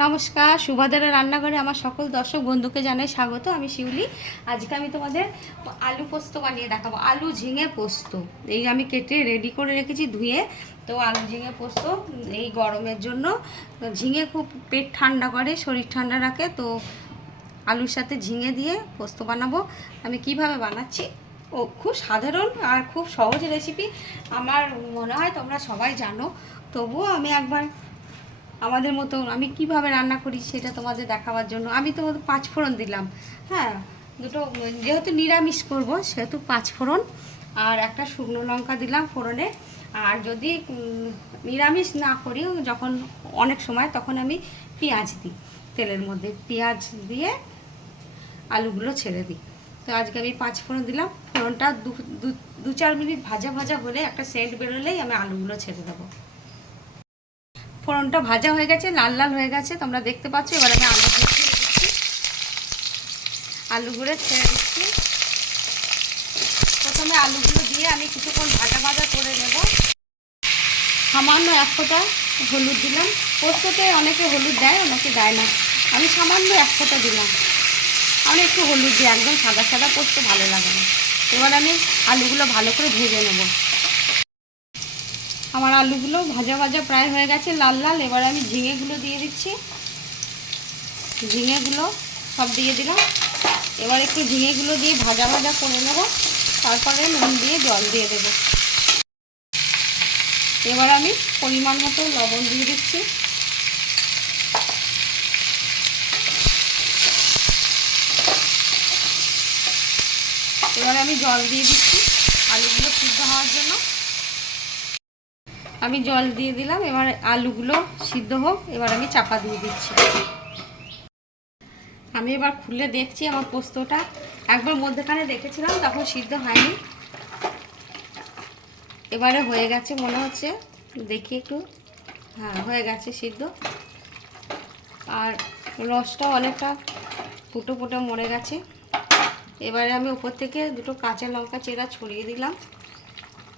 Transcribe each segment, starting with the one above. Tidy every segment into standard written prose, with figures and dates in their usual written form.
নমস্কার, সুভাদারা রান্নাঘরে আমার সকল দর্শক বন্ধুকে জানাই স্বাগত। আমি শিউলি। আজকে আমি তোমাদের আলু পোস্ত বানিয়ে দেখাবো। আলু ঝিঙে পোস্ত এই আমি কেটে রেডি করে রেখেছি ধুয়ে। তো আলু ঝিঙে পোস্ত এই গরমের জন্য, ঝিঙে খুব পেট ঠান্ডা করে, শরীর ঠান্ডা রাখে। তো আলুর সাথে ঝিঙে দিয়ে পোস্ত বানাবো। আমি কিভাবে বানাচ্ছি, ও খুব সাধারণ আর খুব সহজ রেসিপি। আমার মনে হয় তোমরা সবাই জানো, তবুও আমি একবার আমাদের মতো আমি কিভাবে রান্না করি সেটা তোমাদের দেখাবার জন্য আমি তোমাদের 5 ফোড়ন দিলাম। হ্যাঁ, দুটো, যেহেতু নিরামিষ করব সেহেতু 5 ফোড়ন আর একটা শুকনো লঙ্কা দিলাম ফোড়নে। আর যদি নিরামিষ না করি, যখন অনেক সময় তখন আমি পেঁয়াজ দিই, তেলের মধ্যে পেঁয়াজ দিয়ে আলুগুলো ছেড়ে দিই। তো আজকে আমি 5 ফোড়ন দিলাম। ফোড়নটা 2-4 মিনিট ভাজা ভাজা হলে, একটা সেন্ট বেরোলেই আমি আলুগুলো ছেড়ে দেবো। ফোড়নটা ভাজা হয়ে গেছে, লাল লাল হয়ে গেছে, তোমরা দেখতে পাচ্ছ। এবার আমি আলুগুলো ছেড়ে দিচ্ছি। প্রথমে আলুগুলো দিয়ে আমি কিছুক্ষণ ভাজা ভাজা করে নেব। সামান্য 1 ফোঁটা হলুদ দিলাম। পোস্ততে অনেকে হলুদ দেয়, অনেকে দেয় না। আমি সামান্য 1 ফোঁটা দিলাম। আমি একটু হলুদ দিই, একদম সাদা সাদা পোস্ত ভালো লাগে না। এবার আমি আলুগুলো ভালো করে ভেজে নেব। আমার আলুগুলো ভাজা ভাজা প্রায় হয়ে গেছে, লাল লাল। এবার আমি ঝিঙেগুলো দিয়ে দিচ্ছি। ঝিঙেগুলো সব দিয়ে দিলাম। এবার একটু ঝিঙেগুলো দিয়ে ভাজা ভাজা করে নেব। তারপরে নুন দিয়ে জল দিয়ে দেব। এবার আমি পরিমাণ মতো লবণ দিয়ে দিচ্ছি। এবার আমি জল দিয়ে দিচ্ছি আলুগুলো সিদ্ধ হওয়ার জন্য। আমি জল দিয়ে দিলাম। এবার আলুগুলো সিদ্ধ হোক। এবার আমি চাপা দিয়ে দিচ্ছি। আমি এবার খুলে দেখছি আমার পোস্তটা। একবার মধ্যখানে রেখেছিলাম, তখন সিদ্ধ হয়নি। এবারে হয়ে গেছে মনে হচ্ছে, দেখি একটু। হ্যাঁ, হয়ে গেছে সিদ্ধ। আর রসটাও অনেকটা ফুটো ফুটো মরে গেছে। এবারে আমি উপর থেকে 2টো কাঁচা লঙ্কা চেরা ছড়িয়ে দিলাম।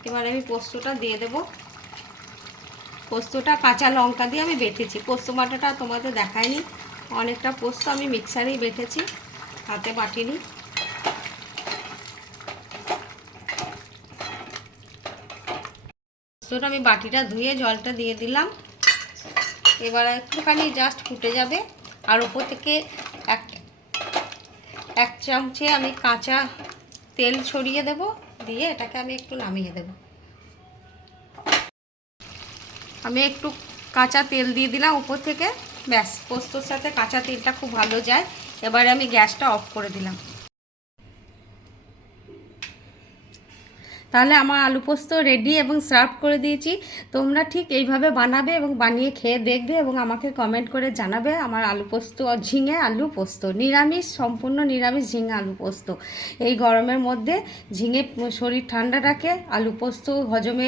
এবারে আমি পোস্তটা দিয়ে দেব। পোস্তটা কাঁচা লঙ্কা দিয়ে আমি বেটেছি। পোস্ত বাটাটা তোমাদের দেখায়নি। অনেকটা পোস্ত আমি মিক্সারেই বেটেছি, হাতে বাটিনি। পোস্তটা আমি বাটিটা ধুয়ে জলটা দিয়ে দিলাম। এবার একটুখানি জাস্ট ফুটে যাবে। আর উপর থেকে এক চামচে আমি কাঁচা তেল ছড়িয়ে দেব। দিয়ে এটাকে আমি একটু নামিয়ে দেব। আমি একটু কাঁচা তেল দিয়ে দিলাম উপর থেকে। ব্যাস, পোস্তর সাথে কাঁচা তেলটা খুব ভালো যায়। এবারে আমি গ্যাসটা অফ করে দিলাম। তাহলে আমার আলু পোস্ত রেডি এবং সার্ভ করে দিয়েছি। তোমরা ঠিক এইভাবে বানাবে এবং বানিয়ে খেয়ে দেখবে এবং আমাকে কমেন্ট করে জানাবে। আমার আলু পোস্ত, ঝিঙে আলু পোস্ত, নিরামিষ, সম্পূর্ণ নিরামিষ ঝিঙে আলু পোস্ত। এই গরমের মধ্যে ঝিঙে শরীর ঠান্ডা রাখে, আলু পোস্ত হজমে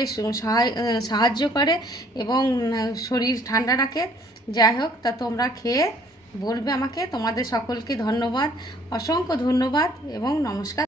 সাহায্য করে এবং শরীর ঠান্ডা রাখে। যাই হোক, তা তোমরা খেয়ে বলবে আমাকে। তোমাদের সকলকে ধন্যবাদ, অসংখ্য ধন্যবাদ এবং নমস্কার।